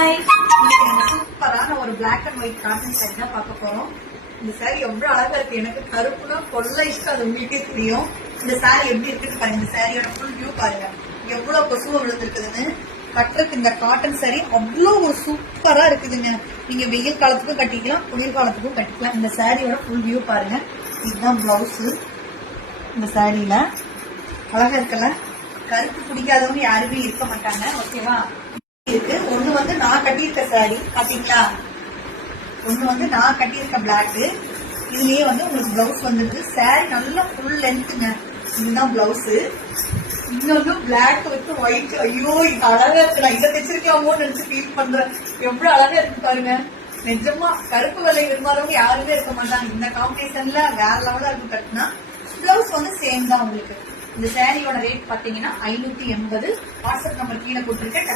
Hi, சூப்பரான ஒரு black and white cotton sari தான் பார்க்க போறோம். இந்த சாரி எவ்வளவு அழகா இருக்கு. எனக்கு கருப்புனா கொள்ள இஷ்டம், அது உங்களுக்கே தெரியும். இந்த சாரி எப்படி இருக்குன்னு பாருங்க. இந்த சாரியோட ஃபுல் வியூ பாருங்க, எவ்வளவு கொசுவம் விழுந்திருக்குதுன்னு. கட்டுறதுக்கு இந்த காட்டன் சாரி அவ்வளோ ஒரு சூப்பரா இருக்குதுங்க. நீங்க வெயில் காலத்துக்கும் கட்டிக்கலாம், குளிர் காலத்துக்கும் கட்டிக்கலாம். இந்த சாரியோட ஃபுல் வியூ பாருங்க. இதுதான் பிளவுஸ். இந்த சாரியில அழகா இருக்கல. கருப்பு பிடிக்காதவங்க யாருமே இருக்க மாட்டாங்க. ஓகேவா? இருக்கு. ஒண்ணு வந்து நான் கட்டியிருக்க சாரி பாத்தீங்களா, ஒண்ணு வந்து நான் கட்டியிருக்க பிளாக். இதுலயே வந்து உங்களுக்கு பிளவுஸ் வந்துருக்கு. சாரி நல்லா ஃபுல் லென்த்துங்க. இதுதான் பிளவுஸ். இன்னொன்னு பிளாக் வித் ஒயிட். ஐயோ, இது அழகா இருக்கு. நான் இதை தைச்சிருக்கோமோன்னு நினைச்சு ஃபீல் பண்றேன். எவ்வளவு அழகா இருக்கு பாருங்க. நிஜமா கருப்பு வெள்ளை விரும்பாதவங்க யாருமே இருக்க மாட்டாங்க. இந்த காம்படிஷன்ல வேற லெவலா இருக்கு. கட்டினா பிளவுஸ் வந்து சேம் தான் உங்களுக்கு. இந்த சாரியோட ரேட் பாத்தீங்கன்னா 580. வாட்ஸ்அப் நம்பர் கீழே கொடுத்துருக்கேன்.